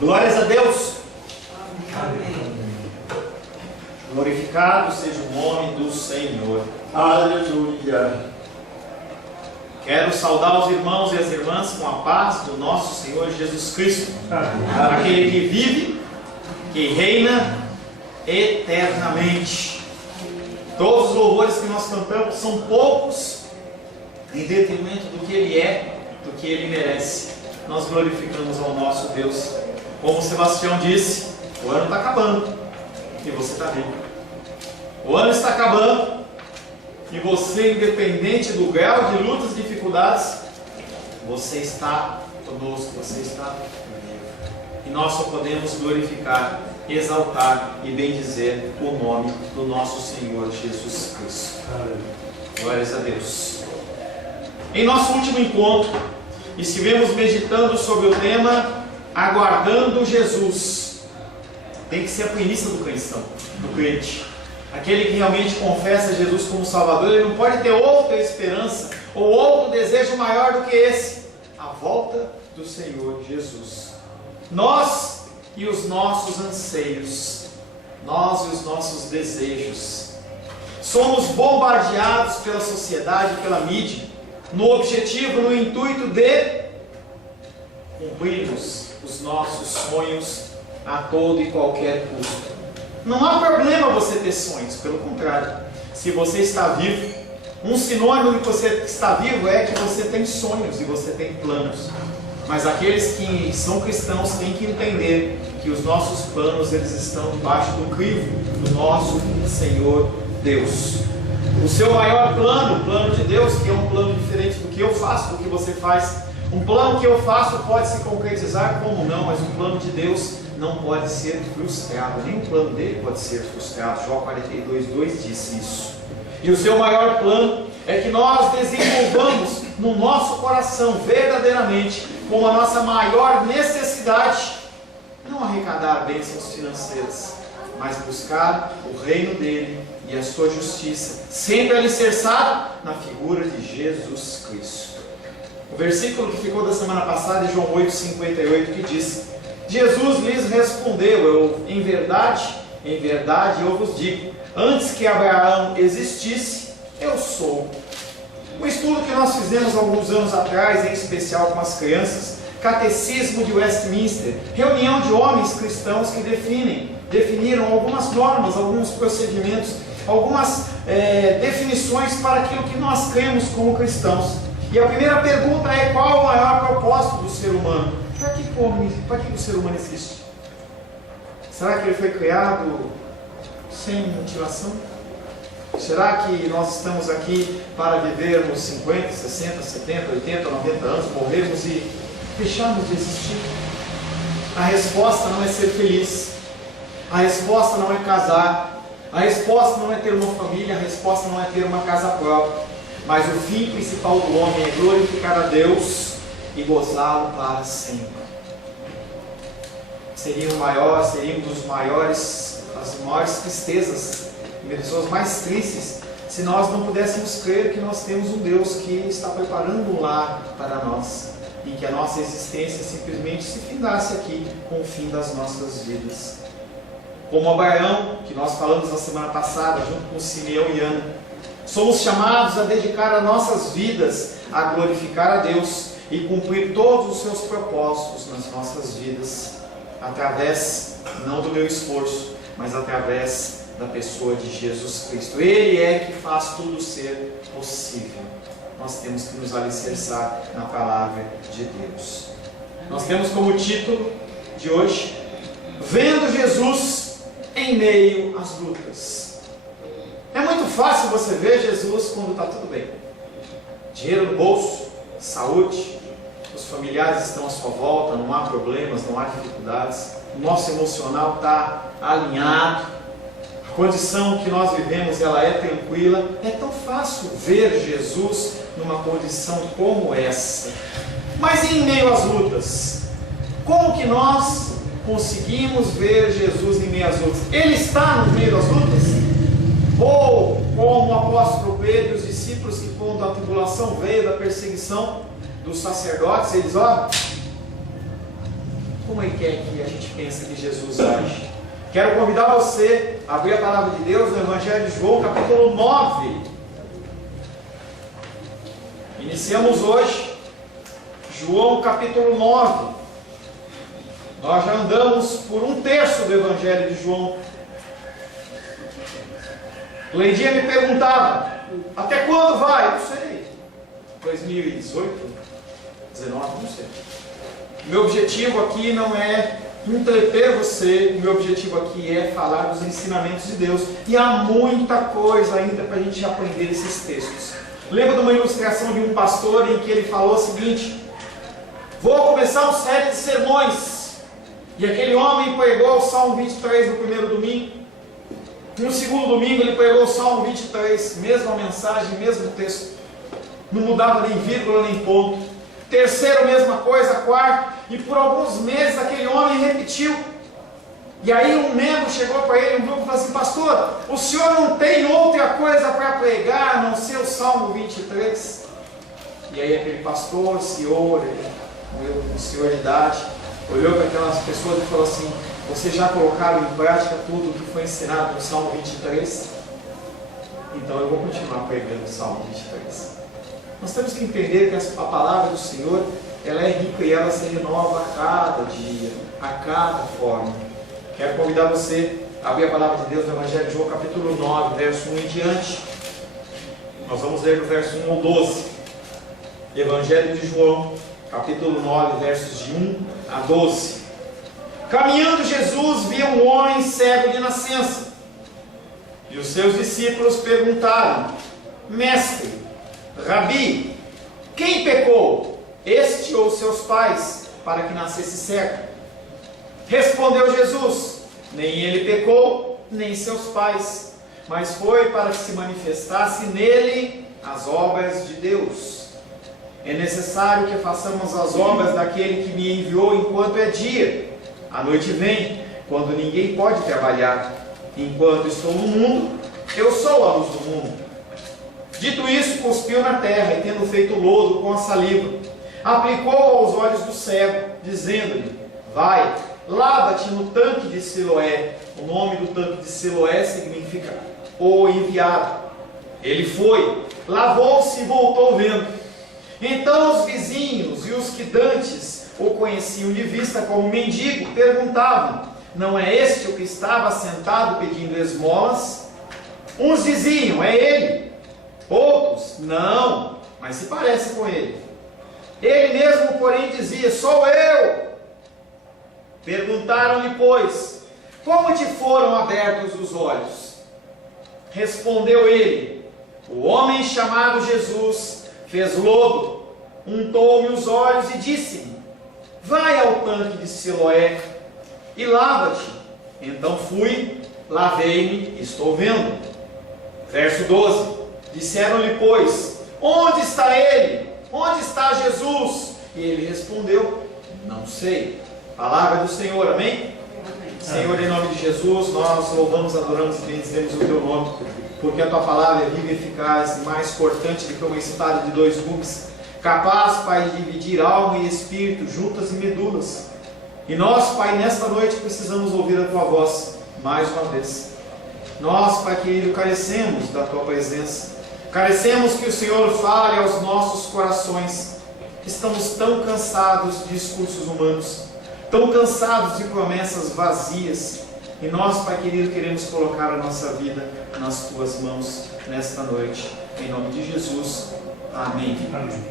Glórias a Deus. Amém. Glorificado seja o nome do Senhor. Aleluia. Quero saudar os irmãos e as irmãs com a paz do nosso Senhor Jesus Cristo, aquele que vive, que reina eternamente. Todos os louvores que nós cantamos são poucos em detrimento do que Ele é, do que Ele merece. Nós glorificamos ao nosso Deus. Como Sebastião disse, o ano está acabando e você está vivo. O ano está acabando e você, independente do grau de lutas e dificuldades, você está conosco, você está vivo. E nós só podemos glorificar, exaltar e bendizer o nome do nosso Senhor Jesus Cristo. Glórias a Deus. Em nosso último encontro, estivemos meditando sobre o tema Aguardando Jesus. Tem que ser a premissa do cristão, do crente. Aquele que realmente confessa Jesus como Salvador, ele não pode ter outra esperança ou outro desejo maior do que esse: a volta do Senhor Jesus. Nós e os nossos anseios, nós e os nossos desejos, somos bombardeados pela sociedade, pela mídia, no objetivo, no intuito de cumprirmos os nossos sonhos a todo e qualquer custo. Não há problema você ter sonhos, pelo contrário, se você está vivo, um sinônimo de que você está vivo é que você tem sonhos e você tem planos. Mas aqueles que são cristãos têm que entender que os nossos planos, eles estão debaixo do crivo do nosso Senhor Deus. O seu maior plano, o plano de Deus, que é um plano diferente do que eu faço, do que você faz. Um plano que eu faço pode se concretizar, como não, mas um plano de Deus não pode ser frustrado, nem o plano dele pode ser frustrado. Jó 42:2 disse isso. E o seu maior plano é que nós desenvolvamos no nosso coração, verdadeiramente, como a nossa maior necessidade, não arrecadar bênçãos financeiras, mas buscar o reino dele e a sua justiça, sempre alicerçado na figura de Jesus Cristo. O versículo que ficou da semana passada é João 8:58, que diz: Jesus lhes respondeu: em verdade eu vos digo, antes que Abraão existisse, eu sou. Um estudo que nós fizemos alguns anos atrás, em especial com as crianças, Catecismo de Westminster, reunião de homens cristãos que definiram algumas normas, alguns procedimentos, algumas definições para aquilo que nós cremos como cristãos. E a primeira pergunta é: qual o maior propósito do ser humano? Para que o ser humano existe? Será que ele foi criado sem motivação? Será que nós estamos aqui para vivermos 50, 60, 70, 80, 90 anos, morrermos e deixarmos de existir? A resposta não é ser feliz. A resposta não é casar. A resposta não é ter uma família. A resposta não é ter uma casa própria. Mas o fim principal do homem é glorificar a Deus e gozá-lo para sempre. Seria as maiores tristezas, pessoas mais tristes, se nós não pudéssemos crer que nós temos um Deus que está preparando um lar para nós, e que a nossa existência simplesmente se findasse aqui com o fim das nossas vidas. Como Abraão, que nós falamos na semana passada, junto com Simeão e Ana, somos chamados a dedicar as nossas vidas a glorificar a Deus e cumprir todos os seus propósitos nas nossas vidas, através, não do meu esforço, mas através da pessoa de Jesus Cristo. Ele é que faz tudo ser possível. Nós temos que nos alicerçar na palavra de Deus. Nós temos como título de hoje: Vendo Jesus em meio às lutas. É muito fácil você ver Jesus quando está tudo bem. Dinheiro no bolso, saúde, os familiares estão à sua volta, não há problemas, não há dificuldades, o nosso emocional está alinhado, a condição que nós vivemos ela é tranquila. É tão fácil ver Jesus numa condição como essa. Mas em meio às lutas, como que nós conseguimos ver Jesus em meio às lutas? Ele está no meio das lutas? Ou, como o apóstolo Pedro e os discípulos, que quando a tribulação veio da perseguição dos sacerdotes, eles, como Ele quer que a gente pense que Jesus age. Quero convidar você a abrir a palavra de Deus no Evangelho de João, capítulo 9. Iniciamos hoje João capítulo 9. Nós já andamos por um terço do Evangelho de João. Leidinha me perguntava, até quando vai? Não sei. 2018? 19? Não sei. Meu objetivo aqui não é entreter você, o meu objetivo aqui é falar dos ensinamentos de Deus. E há muita coisa ainda para a gente aprender nesses textos. Lembra de uma ilustração de um pastor em que ele falou o seguinte: vou começar uma série de sermões. E aquele homem pregou o Salmo 23 no primeiro domingo. No segundo domingo ele pregou o Salmo 23, mesma mensagem, mesmo texto. Não mudava nem vírgula nem ponto. Terceiro, mesma coisa. Quarto, e por alguns meses aquele homem repetiu. E aí um membro chegou para ele, um grupo, e falou assim: pastor, o senhor não tem outra coisa para pregar a não ser o Salmo 23? E aí aquele pastor, senhor de idade, olhou para aquelas pessoas e falou assim: vocês já colocaram em prática tudo o que foi ensinado no Salmo 23? Então eu vou continuar pregando o Salmo 23. Nós temos que entender que a palavra do Senhor, ela é rica e ela se renova a cada dia, a cada forma. Quero convidar você a abrir a palavra de Deus no Evangelho de João, capítulo 9, verso 1 em diante. Nós vamos ler do verso 1 ao 12. Evangelho de João, capítulo 9, versos de 1 a 12. Caminhando Jesus via um homem cego de nascença. E os seus discípulos perguntaram: Mestre, Rabi, quem pecou, este ou seus pais, para que nascesse cego? Respondeu Jesus: nem ele pecou, nem seus pais, mas foi para que se manifestasse nele as obras de Deus. É necessário que façamos as obras daquele que me enviou enquanto é dia. A noite vem, quando ninguém pode trabalhar. Enquanto estou no mundo, eu sou a luz do mundo. Dito isso, cuspiu na terra, e tendo feito lodo com a saliva, aplicou aos olhos do cego, dizendo-lhe: vai, lava-te no tanque de Siloé. O nome do tanque de Siloé significa o enviado. Ele foi, lavou-se e voltou vendo. Então os vizinhos e os que dantes o conheciam de vista como mendigo perguntavam: não é este o que estava sentado pedindo esmolas? Uns diziam: é ele. Outros: não, mas se parece com ele. Ele mesmo, porém, dizia: sou eu. Perguntaram-lhe, pois: como te foram abertos os olhos? Respondeu ele: o homem chamado Jesus fez lodo, untou-me os olhos e disse-me: vai ao tanque de Siloé e lava-te. Então fui, lavei-me e estou vendo. Verso 12. Disseram-lhe, pois: onde está ele? Onde está Jesus? E ele respondeu: não sei. Palavra do Senhor, amém? Senhor, em nome de Jesus, nós louvamos, adoramos e bendizemos o teu nome, porque a tua palavra é viva e eficaz e mais cortante do que uma espada de dois gumes, capaz, Pai, de dividir alma e espírito, juntas e medulas. E nós, Pai, nesta noite precisamos ouvir a tua voz mais uma vez. Nós, Pai querido, carecemos da tua presença. Carecemos que o Senhor fale aos nossos corações. Estamos tão cansados de discursos humanos, tão cansados de promessas vazias. E nós, Pai querido, queremos colocar a nossa vida nas tuas mãos nesta noite. Em nome de Jesus. Amém. Amém.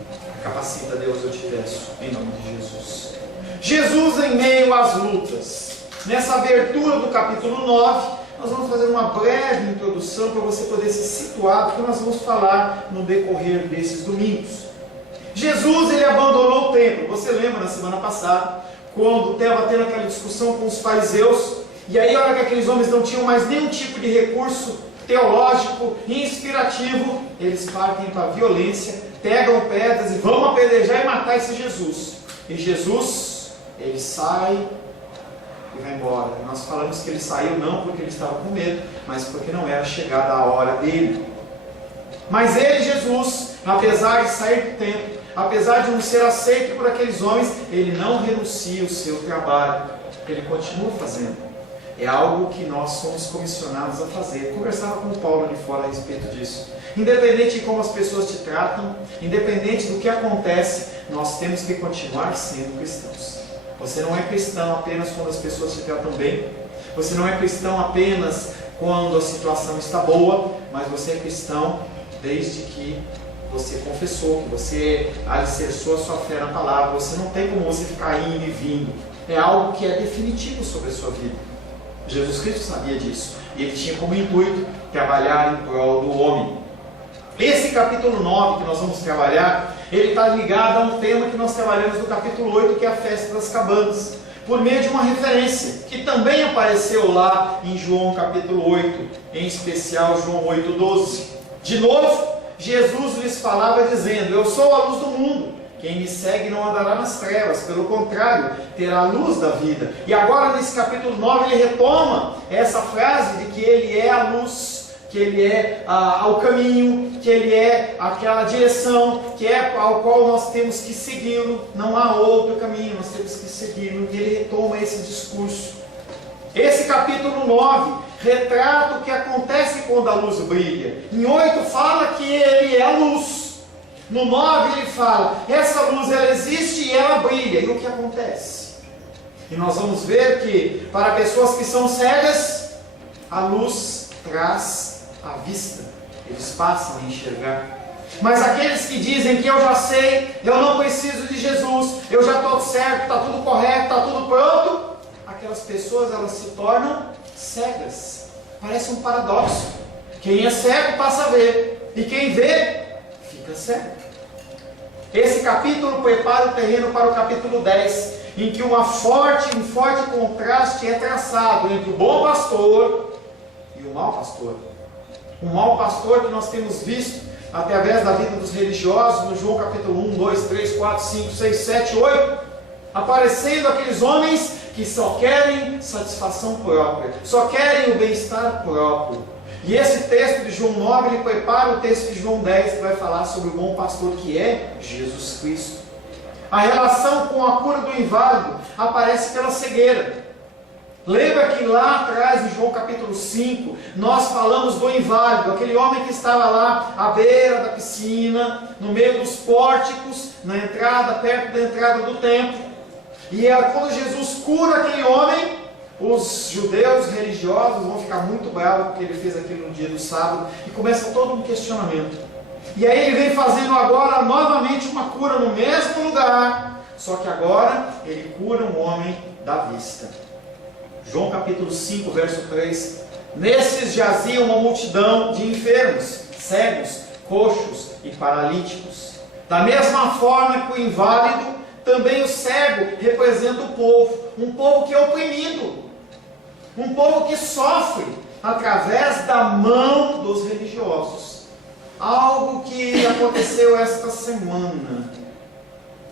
Capacita, Deus, eu te peço, em nome de Jesus. Jesus em meio às lutas. Nessa abertura do capítulo 9, nós vamos fazer uma breve introdução para você poder se situar do que nós vamos falar no decorrer desses domingos. Jesus, ele abandonou o templo. Você lembra na semana passada, quando estava tendo aquela discussão com os fariseus, e aí a hora que aqueles homens não tinham mais nenhum tipo de recurso teológico e inspirativo, eles partem para a violência, pegam pedras e vão apedrejar e matar esse Jesus. E Jesus, ele sai e vai embora. Nós falamos que ele saiu não porque ele estava com medo, mas porque não era chegada a hora dele. Mas ele, Jesus, apesar de sair do templo, apesar de não ser aceito por aqueles homens, ele não renuncia o seu trabalho, ele continua fazendo. É algo que nós somos comissionados a fazer. Eu conversava com o Paulo ali fora a respeito disso. Independente de como as pessoas te tratam, independente do que acontece, nós temos que continuar sendo cristãos. Você não é cristão apenas quando as pessoas te tratam bem. Você não é cristão apenas quando a situação está boa, mas você é cristão desde que você confessou, que você alicerçou a sua fé na palavra. Você não tem como você ficar indo e vindo. É algo que é definitivo sobre a sua vida. Jesus Cristo sabia disso. E ele tinha como intuito trabalhar em prol do homem. Esse capítulo 9 que nós vamos trabalhar, ele está ligado a um tema que nós trabalhamos no capítulo 8, que é a festa das cabanas, por meio de uma referência, que também apareceu lá em João capítulo 8, em especial João 8:12. De novo, Jesus lhes falava dizendo: eu sou a luz do mundo, quem me segue não andará nas trevas, pelo contrário, terá a luz da vida. E agora nesse capítulo 9 ele retoma essa frase de que ele é a luz, que ele é o caminho, que ele é aquela direção, que é ao qual nós temos que segui-lo. Não há outro caminho, nós temos que segui-lo. E ele retoma esse discurso. Esse capítulo 9 retrata o que acontece quando a luz brilha. Em 8 fala que ele é a luz. No 9 ele fala, essa luz ela existe e ela brilha. E o que acontece? E nós vamos ver que para pessoas que são cegas, a luz traz a vista, eles passam a enxergar. Mas aqueles que dizem que eu já sei, eu não preciso de Jesus, eu já estou certo, está tudo correto, está tudo pronto, aquelas pessoas elas se tornam cegas. Parece um paradoxo. Quem é cego passa a ver, e quem vê fica cego. Esse capítulo prepara o terreno para o capítulo 10, em que um forte contraste é traçado entre o bom pastor e o mau pastor. O mau pastor que nós temos visto através da vida dos religiosos, no João capítulo 1, 2, 3, 4, 5, 6, 7, 8, aparecendo aqueles homens que só querem satisfação própria, só querem o bem-estar próprio. E esse texto de João 9, ele prepara o texto de João 10, que vai falar sobre o bom pastor, que é Jesus Cristo. A relação com a cura do inválido aparece pela cegueira. Lembra que lá atrás, em João capítulo 5, nós falamos do inválido, aquele homem que estava lá à beira da piscina, no meio dos pórticos, na entrada, perto da entrada do templo. E quando Jesus cura aquele homem, os judeus religiosos vão ficar muito bravos porque ele fez aquilo no dia do sábado, e começa todo um questionamento. E aí ele vem fazendo agora novamente uma cura no mesmo lugar, só que agora ele cura um homem da vista. João capítulo 5, verso 3. Nesses jazia uma multidão de enfermos, cegos, coxos e paralíticos. Da mesma forma que o inválido, também o cego representa o povo. Um povo que é oprimido. Um povo que sofre através da mão dos religiosos. Algo que aconteceu esta semana.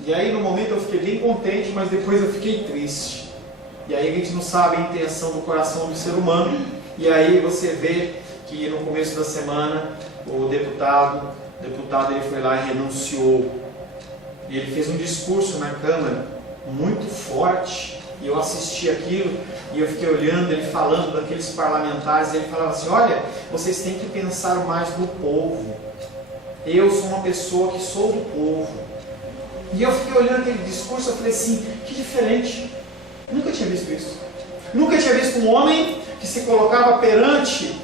E aí no momento eu fiquei bem contente, mas depois eu fiquei triste. E aí a gente não sabe a intenção do coração do ser humano. E aí você vê que no começo da semana o deputado ele foi lá e renunciou. E ele fez um discurso na Câmara muito forte. E eu assisti aquilo e eu fiquei olhando ele falando daqueles parlamentares. E ele falava assim: olha, vocês têm que pensar mais no povo. Eu sou uma pessoa que sou do povo. E eu fiquei olhando aquele discurso e falei assim: que diferente. Nunca tinha visto isso. Nunca tinha visto um homem que se colocava perante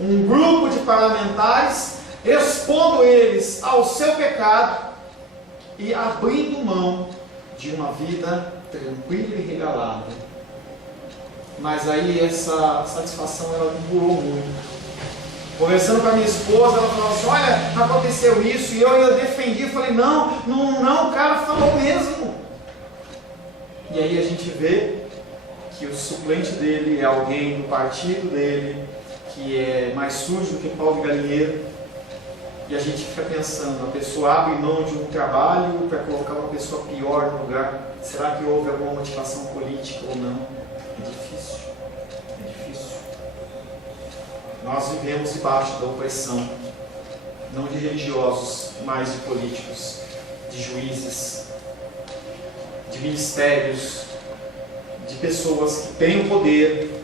um grupo de parlamentares, expondo eles ao seu pecado e abrindo mão de uma vida tranquila e regalada. Mas aí essa satisfação ela não durou muito. Conversando com a minha esposa, ela falou assim: olha, aconteceu isso, e eu defendi, falei: não, o cara falou mesmo. E aí a gente vê que o suplente dele é alguém do partido dele, que é mais sujo do que pau de galinheiro. E a gente fica pensando, a pessoa abre mão de um trabalho para colocar uma pessoa pior no lugar. Será que houve alguma motivação política ou não? É difícil. É difícil. Nós vivemos debaixo da opressão, não de religiosos, mas de políticos. de juízes, de ministérios, de pessoas que têm o poder,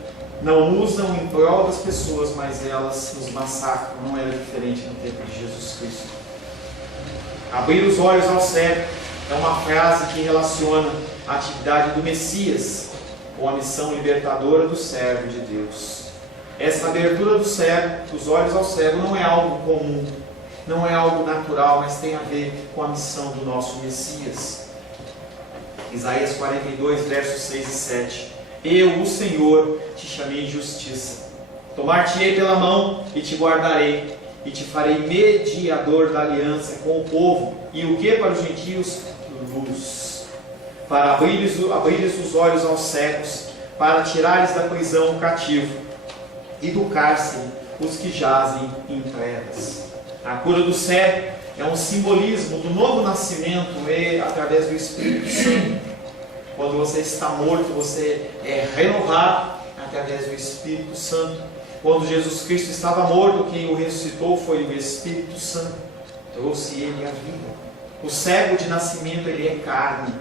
não usam em prol das pessoas, mas elas nos massacram. Não era diferente no tempo de Jesus Cristo. Abrir os olhos ao cego é uma frase que relaciona a atividade do Messias com a missão libertadora do servo de Deus. Essa abertura do cego, dos olhos ao cego, não é algo comum, não é algo natural, mas tem a ver com a missão do nosso Messias. Isaías 42, versos 6 e 7. Eu, o Senhor, te chamei de justiça. Tomar-te-ei pela mão e te guardarei, e te farei mediador da aliança com o povo. E o que para os gentios? Luz. Para abrires os olhos aos cegos, para tirares da prisão o cativo, e do cárcere os que jazem em trevas. A cura do cego é um simbolismo do novo nascimento através do Espírito Santo. Quando você está morto, você é renovado através do Espírito Santo. Quando Jesus Cristo estava morto, quem o ressuscitou foi o Espírito Santo. Trouxe ele à vida. O cego de nascimento, ele é carne.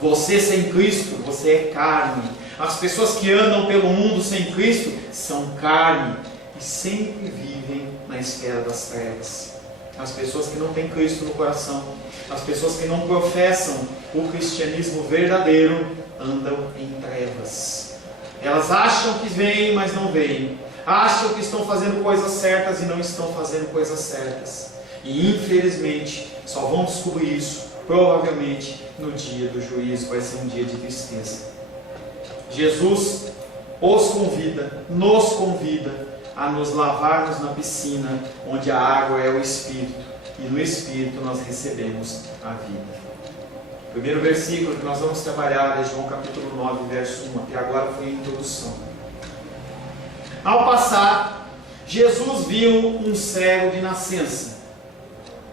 Você sem Cristo, você é carne. As pessoas que andam pelo mundo sem Cristo são carne e sempre vivem na esfera das trevas. As pessoas que não têm Cristo no coração, as pessoas que não professam o cristianismo verdadeiro, andam em trevas. Elas acham que veem, mas não veem. Acham que estão fazendo coisas certas e não estão fazendo coisas certas. E infelizmente só vão descobrir isso provavelmente no dia do juízo. Vai ser um dia de tristeza. Jesus os convida, nos convida a nos lavarmos na piscina onde a água é o Espírito, e no Espírito nós recebemos a vida. O primeiro versículo que nós vamos trabalhar é João capítulo 9, verso 1. Até agora foi a introdução. Ao passar, Jesus viu um cego de nascença.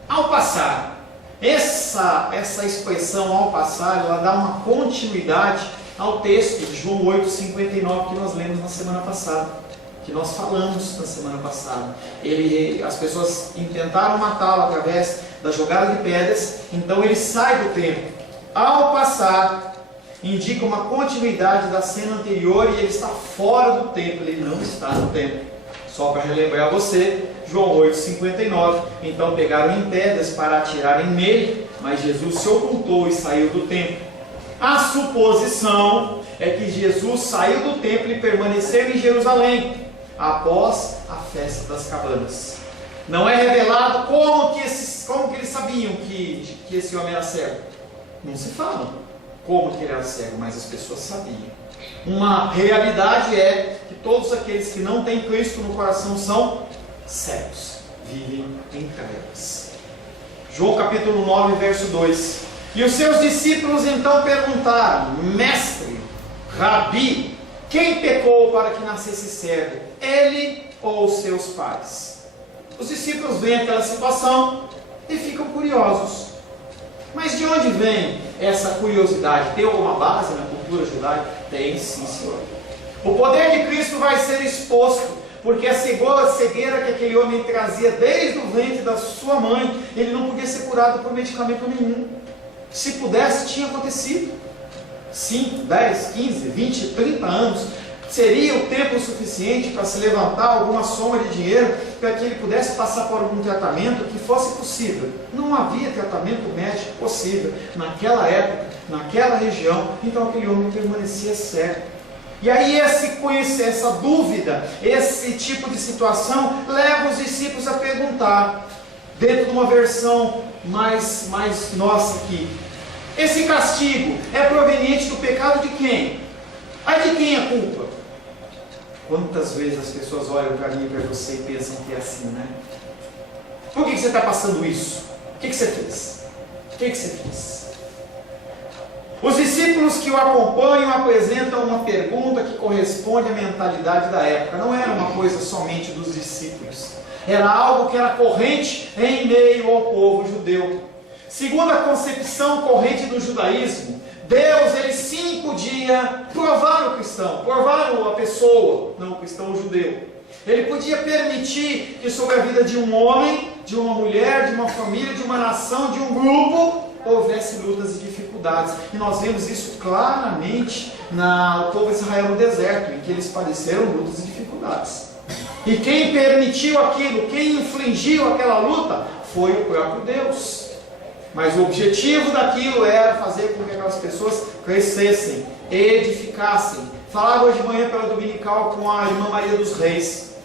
Ao passar, essa expressão ao passar, ela dá uma continuidade ao texto de João 8,59 que nós lemos na semana passada, que nós falamos na semana passada. As pessoas tentaram matá-lo através da jogada de pedras, então ele sai do templo. Ao passar, indica uma continuidade da cena anterior e ele está fora do templo, ele não está no templo. Só para relembrar você, João 8,59, então pegaram em pedras para atirarem nele, mas Jesus se ocultou e saiu do templo. A suposição é que Jesus saiu do templo e permaneceu em Jerusalém após a festa das cabanas. Não é revelado como que eles sabiam que esse homem era cego. Não se fala como que ele era cego, mas as pessoas sabiam. Uma realidade é que todos aqueles que não têm Cristo no coração são cegos, vivem em trevas. João capítulo 9, verso 2. E os seus discípulos então perguntaram: Mestre, Rabi, quem pecou para que nascesse cego, ele ou seus pais? Os discípulos veem aquela situação e ficam curiosos. Mas de onde vem essa curiosidade? Tem alguma base na cultura judaica? Tem, sim, senhor. O poder de Cristo vai ser exposto, porque a cegueira que aquele homem trazia desde o ventre da sua mãe, ele não podia ser curado por medicamento nenhum. Se pudesse, tinha acontecido. 5, 10, 15, 20, 30 anos seria o tempo suficiente para se levantar alguma soma de dinheiro para que ele pudesse passar por algum tratamento que fosse possível. Não havia tratamento médico possível naquela época, naquela região, então aquele homem permanecia cego. E aí essa dúvida, esse tipo de situação leva os discípulos a perguntar, dentro de uma versão mais nossa aqui: esse castigo é proveniente do pecado de quem? De quem é a culpa? Quantas vezes as pessoas olham para mim e para você e pensam que é assim, né? Por que você está passando isso? O que você fez? O que você fez? Os discípulos que o acompanham apresentam uma pergunta que corresponde à mentalidade da época. Não era uma coisa somente dos discípulos. Era algo que era corrente em meio ao povo judeu. Segundo a concepção corrente do judaísmo, Deus, ele sim podia provar o cristão, provar a pessoa, não o cristão, o judeu. Ele podia permitir que sobre a vida de um homem, de uma mulher, de uma família, de uma nação, de um grupo, houvesse lutas e dificuldades. E nós vemos isso claramente no povo de Israel no deserto, em que eles padeceram lutas e dificuldades. E quem permitiu aquilo, quem infligiu aquela luta, foi o próprio Deus. Mas o objetivo daquilo era fazer com que aquelas pessoas crescessem, edificassem. Falava hoje de manhã pela dominical com a irmã Maria dos Reis.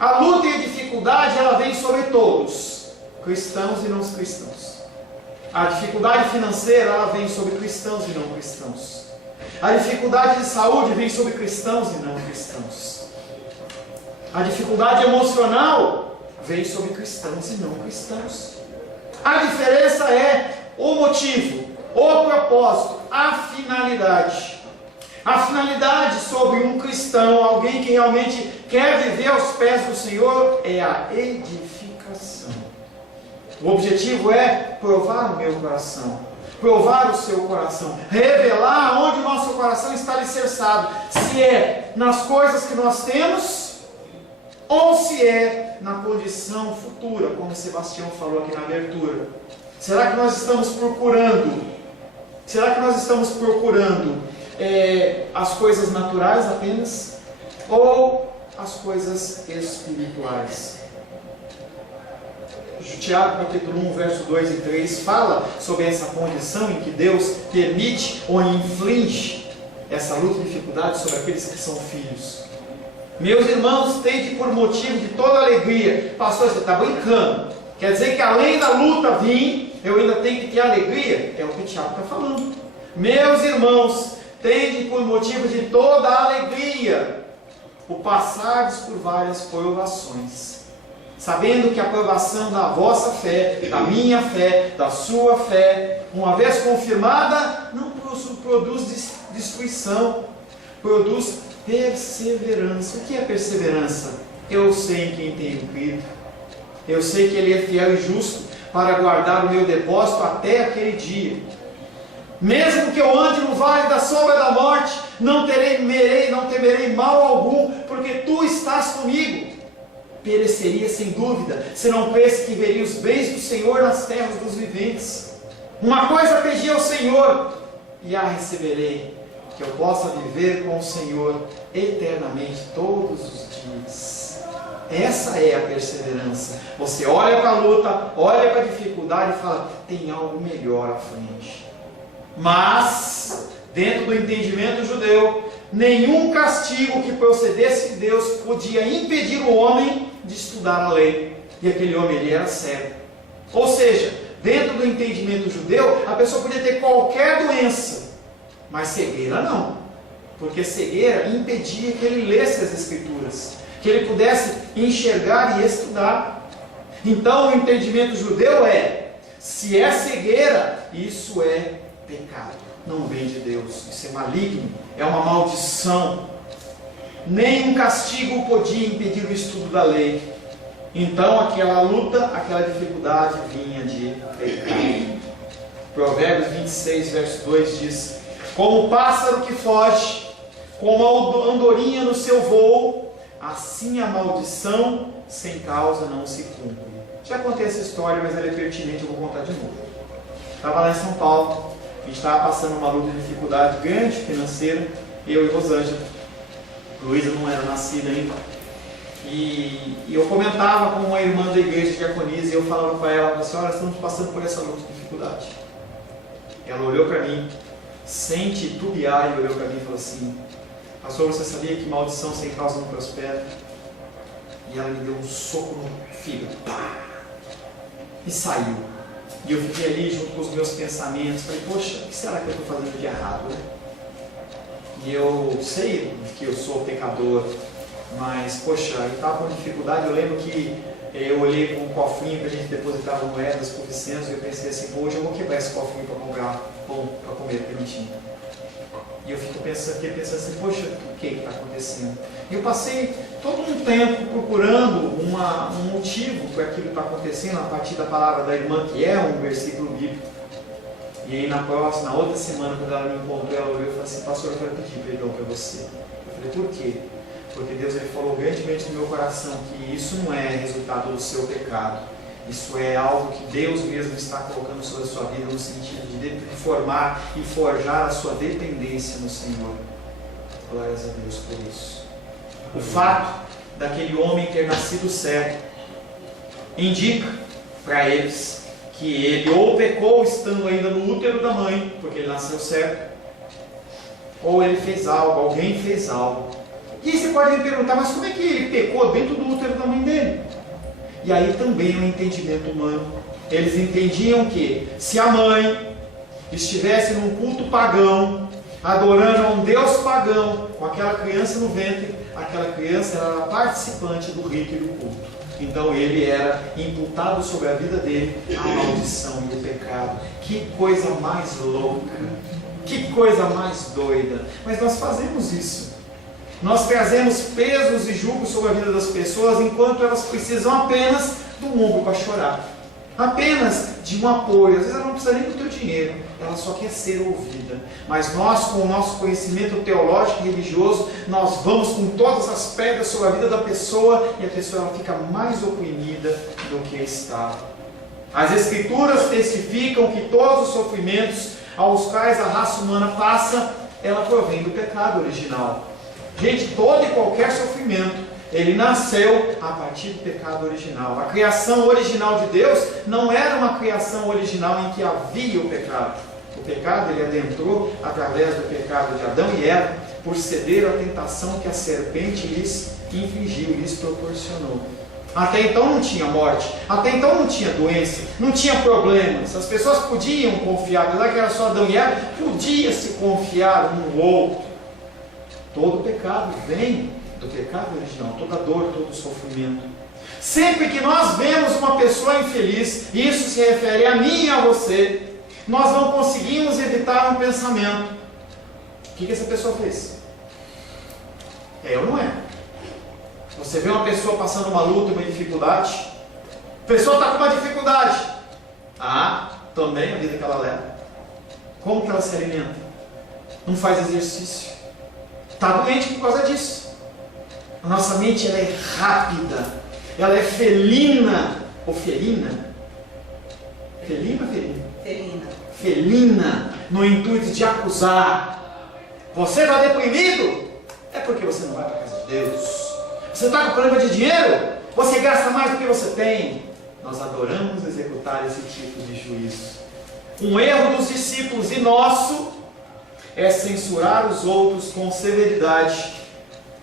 A luta e a dificuldade, ela vem sobre todos, cristãos e não cristãos. A dificuldade financeira, ela vem sobre cristãos e não cristãos. A dificuldade de saúde vem sobre cristãos e não cristãos. A dificuldade emocional vem sobre cristãos e não cristãos. A diferença é o motivo, o propósito, a finalidade. A finalidade sobre um cristão, alguém que realmente quer viver aos pés do Senhor, é a edificação. O objetivo é provar o meu coração, provar o seu coração, revelar onde o nosso coração está alicerçado, se é nas coisas que nós temos, ou se é na condição futura, como Sebastião falou aqui na abertura. Será que nós estamos procurando? Será que nós estamos procurando as coisas naturais apenas? Ou as coisas espirituais? Tiago capítulo 1, verso 2 e 3 fala sobre essa condição em que Deus permite ou inflige essa luta e dificuldade sobre aqueles que são filhos. Meus irmãos, tende por motivo de toda alegria. Pastor, você está brincando? Quer dizer que além da luta vir, eu ainda tenho que ter alegria? É o que o Tiago está falando. Meus irmãos, tende por motivo de toda alegria o passardes por várias provações, sabendo que a provação da vossa fé, da minha fé, da sua fé, uma vez confirmada, não produz destruição, produz perseverança. O que é perseverança? Eu sei em quem tenho crido. Eu sei que Ele é fiel e justo para guardar o meu depósito até aquele dia. Mesmo que eu ande no vale da sombra da morte, não temerei mal algum, porque Tu estás comigo. Pereceria sem dúvida, se não cresce que veria os bens do Senhor nas terras dos viventes. Uma coisa pedi ao Senhor, e a receberei, que eu possa viver com o Senhor eternamente todos os dias. Essa é a perseverança. Você olha para a luta, olha para a dificuldade e fala, tem algo melhor à frente. Mas, dentro do entendimento judeu, nenhum castigo que procedesse de Deus podia impedir o homem de estudar a lei. E aquele homem, ele era cego. Ou seja, dentro do entendimento judeu, a pessoa podia ter qualquer doença, mas cegueira não, porque cegueira impedia que ele lesse as Escrituras, que ele pudesse enxergar e estudar. Então o entendimento judeu é, se é cegueira, isso é pecado, não vem de Deus, isso é maligno, é uma maldição. Nenhum castigo podia impedir o estudo da lei. Então aquela luta, aquela dificuldade vinha de pecado. Provérbios 26, verso 2 diz, como o pássaro que foge, como a andorinha no seu voo, assim a maldição sem causa não se cumpre. Já contei essa história, mas ela é pertinente, eu vou contar de novo. Estava lá em São Paulo, a gente estava passando uma luta de dificuldade grande financeira, eu e Rosângela. Luísa não era nascida ainda. E eu comentava com uma irmã da igreja de diaconisa, e eu falava para ela, senhora, estamos passando por essa luta de dificuldade. Ela olhou para mim, sem titubear, e olhou para mim e falou assim, pastor, você sabia que maldição sem causa não prospera? E ela me deu um soco no fígado, e saiu. E eu fiquei ali junto com os meus pensamentos, falei, poxa, o que será que eu estou fazendo de errado, né? E eu sei que eu sou pecador, mas, poxa, eu estava com dificuldade. Eu lembro que eu olhei para um cofrinho que a gente depositava moedas por Vicenzo, e eu pensei assim, pô, hoje eu vou quebrar esse cofrinho para comprar pão para comer, porque não tinha. E eu fiquei pensando assim, poxa, o que está acontecendo? E eu passei todo um tempo procurando um motivo para aquilo que está acontecendo, a partir da palavra da irmã, que é um versículo bíblico. E aí na outra semana, quando ela me encontrou, ela olhou e falou assim, pastor, eu quero pedir perdão para você. Eu falei, por quê? Porque Deus, ele falou grandemente no meu coração que isso não é resultado do seu pecado. Isso é algo que Deus mesmo está colocando sobre a sua vida, no sentido de formar e forjar a sua dependência no Senhor. Glórias a Deus por isso. O fato daquele homem ter nascido cego indica para eles que ele ou pecou estando ainda no útero da mãe, porque ele nasceu cego, ou ele fez algo, alguém fez algo. E aí você pode me perguntar, mas como é que ele pecou dentro do útero da mãe dele? E aí também é um entendimento humano. Eles entendiam que se a mãe estivesse num culto pagão, adorando a um Deus pagão, com aquela criança no ventre, aquela criança era participante do rito e do culto. Então ele era imputado sobre a vida dele a maldição e o pecado. Que coisa mais louca, que coisa mais doida. Mas nós fazemos isso. Nós trazemos pesos e julgos sobre a vida das pessoas, enquanto elas precisam apenas de um ombro para chorar, apenas de um apoio. Às vezes ela não precisa nem do teu dinheiro, ela só quer ser ouvida. Mas nós, com o nosso conhecimento teológico e religioso, nós vamos com todas as pedras sobre a vida da pessoa, e a pessoa ela fica mais oprimida do que estava. As Escrituras testificam que todos os sofrimentos aos quais a raça humana passa, ela provém do pecado original. Gente, todo e qualquer sofrimento, ele nasceu a partir do pecado original. A criação original de Deus não era uma criação original em que havia o pecado. O pecado ele adentrou através do pecado de Adão e Eva, por ceder à tentação que a serpente lhes infligiu, lhes proporcionou. Até então não tinha morte, até então não tinha doença, não tinha problemas. As pessoas podiam confiar, apesar que era só Adão e Eva, podia se confiar um no outro. Todo pecado vem do pecado original, toda dor, todo sofrimento. Sempre que nós vemos uma pessoa infeliz, e isso se refere a mim e a você, nós não conseguimos evitar um pensamento: o que essa pessoa fez? É ou não é? Você vê uma pessoa passando uma luta, uma dificuldade, a pessoa está com uma dificuldade, também a vida que ela leva. Como que ela se alimenta? Não faz exercício, está doente por causa disso. A nossa mente ela é rápida, ela é felina, ou felina? Felina ou felina? Felina. Felina, no intuito de acusar. Você está deprimido? É porque você não vai para a casa de Deus. Você está com problema de dinheiro? Você gasta mais do que você tem. Nós adoramos executar esse tipo de juízo. Um erro dos discípulos e nosso é censurar os outros com severidade.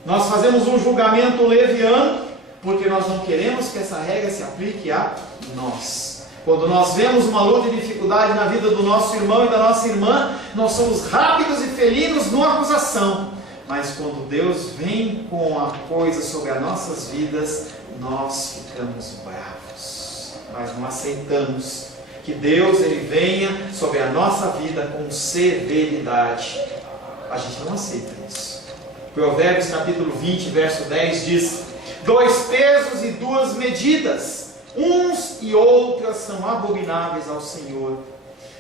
Nós fazemos um julgamento leviano porque nós não queremos que essa regra se aplique a nós. Quando nós vemos uma luta e dificuldade na vida do nosso irmão e da nossa irmã, nós somos rápidos e felinos numa acusação. Mas quando Deus vem com a coisa sobre as nossas vidas, nós ficamos bravos. Nós não aceitamos que Deus ele venha sobre a nossa vida com severidade. A gente não aceita isso. Provérbios capítulo 20, verso 10 diz: 2 pesos e 2 medidas, uns e outras são abomináveis ao Senhor.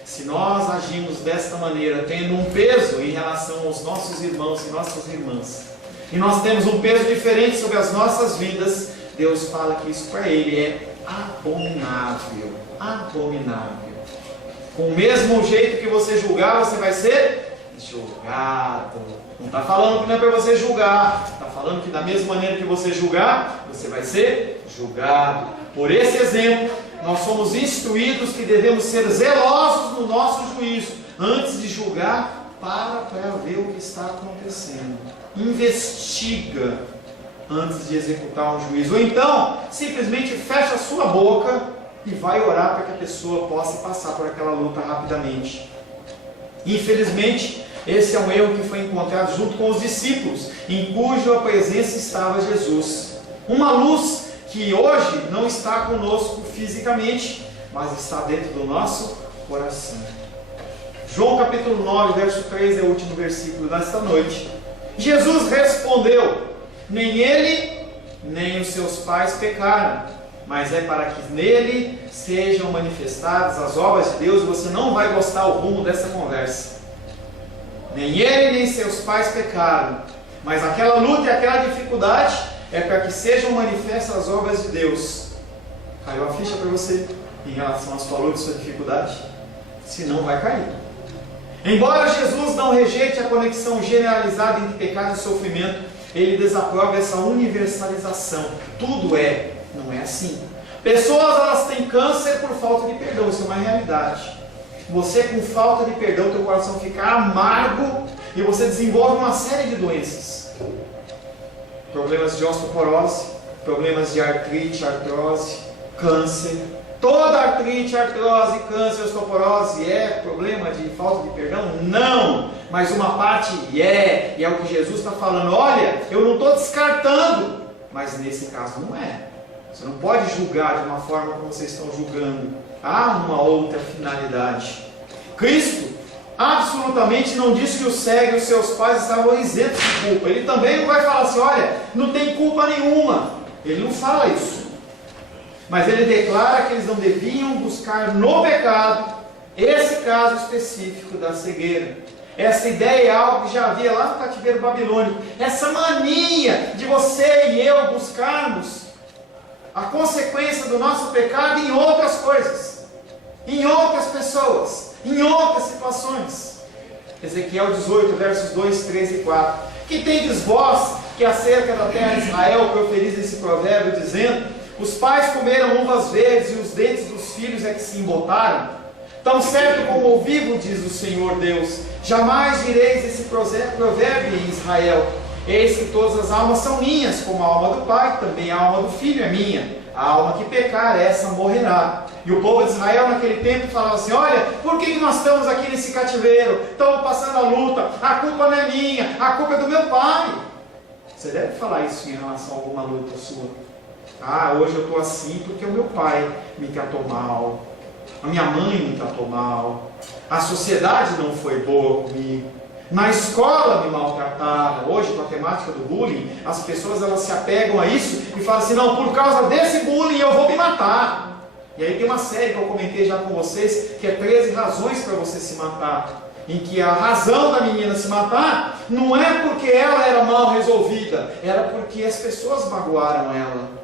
Se nós agimos desta maneira, tendo um peso em relação aos nossos irmãos e nossas irmãs, e nós temos um peso diferente sobre as nossas vidas, Deus fala que isso para Ele é abominável. Abominável. Com o mesmo jeito que você julgar, você vai ser julgado. Não está falando que não é para você julgar, está falando que da mesma maneira que você julgar, você vai ser julgado. Por esse exemplo, nós somos instruídos que devemos ser zelosos no nosso juízo, antes de julgar, para ver o que está acontecendo. Investiga antes de executar um juízo. Ou então, simplesmente fecha a sua boca e vai orar para que a pessoa possa passar por aquela luta rapidamente. Infelizmente, esse é um erro que foi encontrado junto com os discípulos, em cuja presença estava Jesus. Uma luz que hoje não está conosco fisicamente, mas está dentro do nosso coração. João capítulo 9, verso 3 é o último versículo desta noite. Jesus respondeu: nem ele, nem os seus pais pecaram, mas é para que nele sejam manifestadas as obras de Deus. Você não vai gostar o rumo dessa conversa. Nem ele, nem seus pais pecaram, mas aquela luta e aquela dificuldade é para que sejam manifestas as obras de Deus. Caiu a ficha para você em relação à sua luta e sua dificuldade? Se não, vai cair. Embora Jesus não rejeite a conexão generalizada entre pecado e sofrimento, ele desaprova essa universalização. Tudo não é assim. Pessoas, elas têm câncer por falta de perdão, isso é uma realidade. Você, com falta de perdão, teu coração fica amargo e você desenvolve uma série de doenças. Problemas de osteoporose, problemas de artrite, artrose, câncer. Toda artrite, artrose, câncer, osteoporose é problema de falta de perdão? Não! Mas uma parte e é o que Jesus está falando. Olha, eu não estou descartando, mas nesse caso não é. Você não pode julgar de uma forma como vocês estão julgando. Há uma outra finalidade. Cristo absolutamente não disse que o cego e os seus pais estavam isentos de culpa. Ele também não vai falar assim, olha, não tem culpa nenhuma. Ele não fala isso. Mas ele declara que eles não deviam buscar no pecado esse caso específico da cegueira. Essa ideia é algo que já havia lá no cativeiro babilônico. Essa mania de você e eu buscarmos a consequência do nosso pecado em outras coisas, em outras pessoas, em outras situações. Ezequiel 18, versos 2, 3 e 4. Que tendes vós que acerca da terra de Israel proferis esse provérbio, dizendo: os pais comeram uvas verdes e os dentes dos filhos é que se embotaram? Tão certo como o vivo, diz o Senhor Deus, jamais direis esse provérbio em Israel. Eis que todas as almas são minhas, como a alma do pai, também a alma do filho é minha. A alma que pecar, essa morrerá. E o povo de Israel naquele tempo falava assim, olha, por que nós estamos aqui nesse cativeiro? Estamos passando a luta, a culpa não é minha, a culpa é do meu pai. Você deve falar isso em relação a alguma luta sua. Ah, hoje eu estou assim porque o meu pai me tratou mal, a minha mãe me tratou mal, a sociedade não foi boa comigo, na escola me maltrataram. Hoje, com a temática do bullying, as pessoas elas se apegam a isso e falam assim, não, por causa desse bullying eu vou me matar. E aí tem uma série que eu comentei já com vocês, que é 13 razões para você se matar, em que a razão da menina se matar não é porque ela era mal resolvida, era porque as pessoas magoaram ela.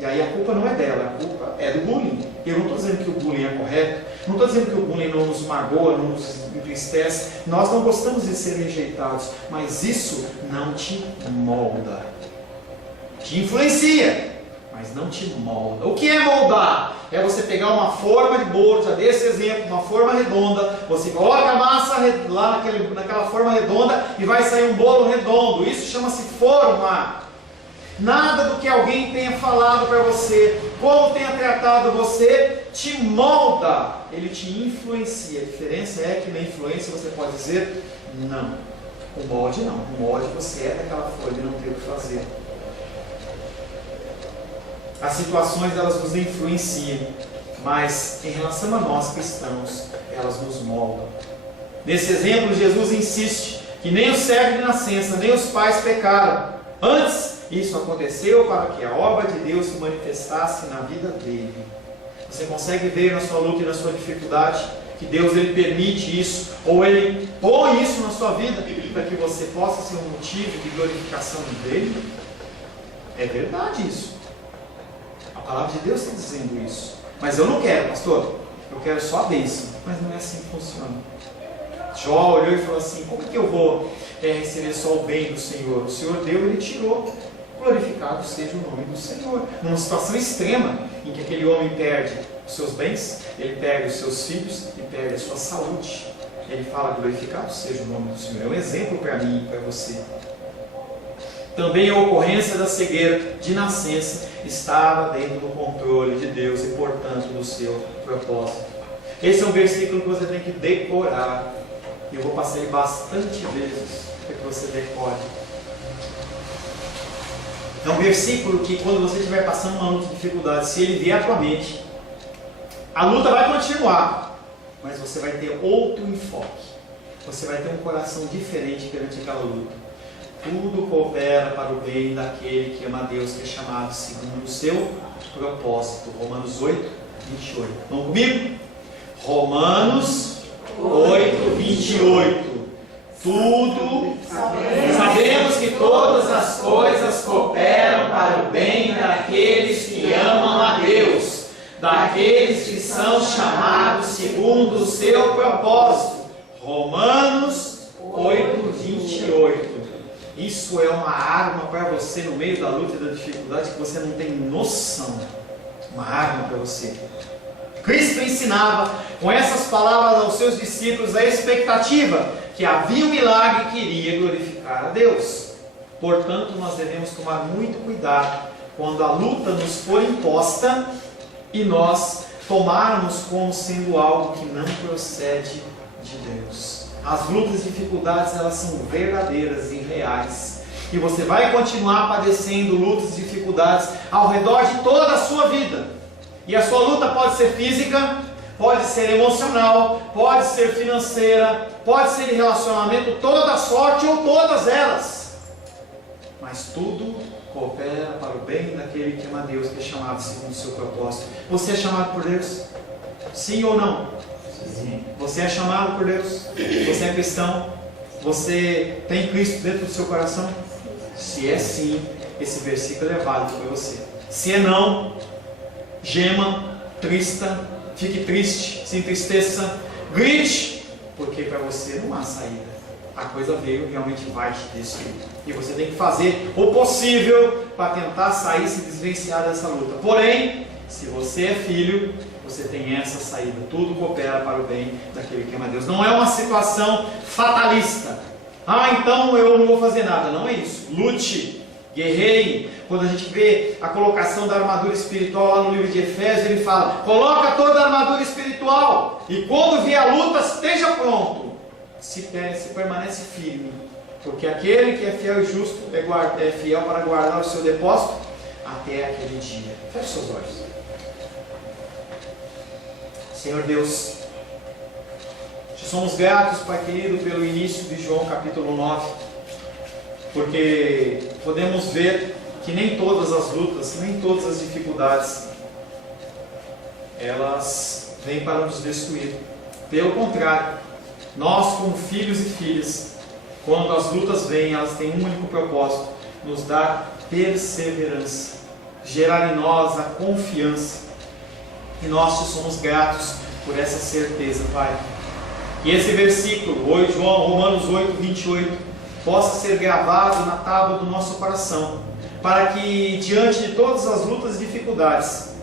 E aí a culpa não é dela, a culpa é do bullying. Eu não estou dizendo que o bullying é correto, não estou dizendo que o bullying não nos magoa, não nos entristece. Nós não gostamos de ser rejeitados, mas isso não te molda. Te influencia, mas não te molda. O que é moldar? É você pegar uma forma de bolo, já dei esse exemplo, uma forma redonda, você coloca a massa lá naquela forma redonda e vai sair um bolo redondo. Isso chama-se forma. Nada do que alguém tenha falado para você, como tenha tratado você, te molda, ele te influencia. A diferença é que na influência você pode dizer não. O molde não. O molde você é daquela folha e não tem o que fazer. As situações elas nos influenciam, mas em relação a nós cristãos, elas nos moldam. Nesse exemplo, Jesus insiste que nem o cego de nascença, nem os pais pecaram. Antes, isso aconteceu para que a obra de Deus se manifestasse na vida dele. Você consegue ver na sua luta e na sua dificuldade que Deus ele permite isso, ou ele põe isso na sua vida para que você possa ser um motivo de glorificação dele? É verdade isso. A palavra de Deus está dizendo isso. Mas eu não quero, pastor. Eu quero só a bênção. Mas não é assim que funciona. Jó olhou e falou assim, como que eu vou receber só o bem do Senhor? O Senhor deu, ele tirou. Glorificado seja o nome do Senhor. Numa situação extrema, em que aquele homem perde os seus bens, ele perde os seus filhos e perde a sua saúde. Ele fala, glorificado seja o nome do Senhor. É um exemplo para mim e para você. Também a ocorrência da cegueira de nascença estava dentro do controle de Deus e, portanto, do seu propósito. Esse é um versículo que você tem que decorar. E eu vou passar ele bastante vezes para que você decore. É um versículo que, quando você estiver passando uma luta de dificuldade, se ele vier à tua mente, a luta vai continuar, mas você vai ter outro enfoque. Você vai ter um coração diferente perante aquela luta. Tudo coopera para o bem daquele que ama a Deus, que é chamado segundo o seu propósito. Romanos 8, 28. Vamos comigo? Romanos 8, 28. Tudo, sabemos que todas as coisas cooperam para o bem daqueles que amam a Deus, daqueles que são chamados segundo o seu propósito. Romanos 8:28. Isso é uma arma para você no meio da luta e da dificuldade que você não tem noção. Uma arma para você. Cristo ensinava com essas palavras aos seus discípulos a expectativa que havia um milagre que iria glorificar a Deus. Portanto, nós devemos tomar muito cuidado quando a luta nos for imposta e nós tomarmos como sendo algo que não procede de Deus. As lutas e dificuldades, elas são verdadeiras e reais. E você vai continuar padecendo lutas e dificuldades ao redor de toda a sua vida. E a sua luta pode ser física, pode ser emocional, pode ser financeira, pode ser de relacionamento, toda sorte ou todas elas. Mas tudo coopera para o bem daquele que ama Deus, que é chamado segundo o seu propósito. Você é chamado por Deus? Sim ou não? Sim. Você é chamado por Deus? Você é cristão? Você tem Cristo dentro do seu coração? Se é sim, esse versículo é válido para você. Se é não, gema, fique triste, se entristeça, grite, porque para você não há saída. A coisa veio, realmente vai te destruir. E você tem que fazer o possível para tentar sair, se desvencilhar dessa luta. Porém, se você é filho, você tem essa saída. Tudo coopera para o bem daquele que ama Deus. Não é uma situação fatalista. Então eu não vou fazer nada. Não é isso. Lute, guerreie. Quando a gente vê a colocação da armadura espiritual lá no livro de Efésios, ele fala: coloca toda a armadura espiritual. E quando vier a luta, esteja pronto. Se permanece firme. Porque aquele que é fiel e justo é fiel para guardar o seu depósito até aquele dia. Feche seus olhos. Senhor Deus, te somos gratos, Pai querido, pelo início de João capítulo 9, porque podemos ver que nem todas as lutas, nem todas as dificuldades, elas vêm para nos destruir. Pelo contrário, nós como filhos e filhas, quando as lutas vêm, elas têm um único propósito: nos dar perseverança, gerar em nós a confiança. E nós te somos gratos por essa certeza, Pai. Que esse versículo, Romanos 8:28, possa ser gravado na tábua do nosso coração, para que diante de todas as lutas e dificuldades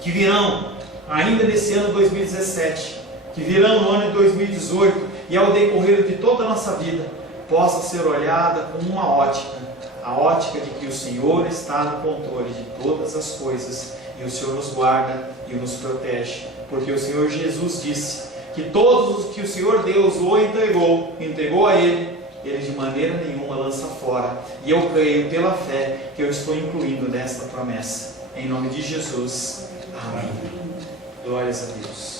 que virão ainda nesse ano 2017, que virão no ano de 2018 e ao decorrer de toda a nossa vida, possa ser olhada com uma ótica, a ótica de que o Senhor está no controle de todas as coisas. E o Senhor nos guarda e nos protege. Porque o Senhor Jesus disse que todos os que o Senhor Deus o entregou a Ele, Ele de maneira nenhuma lança fora. E eu creio pela fé que eu estou incluindo nesta promessa. Em nome de Jesus. Amém. Glórias a Deus.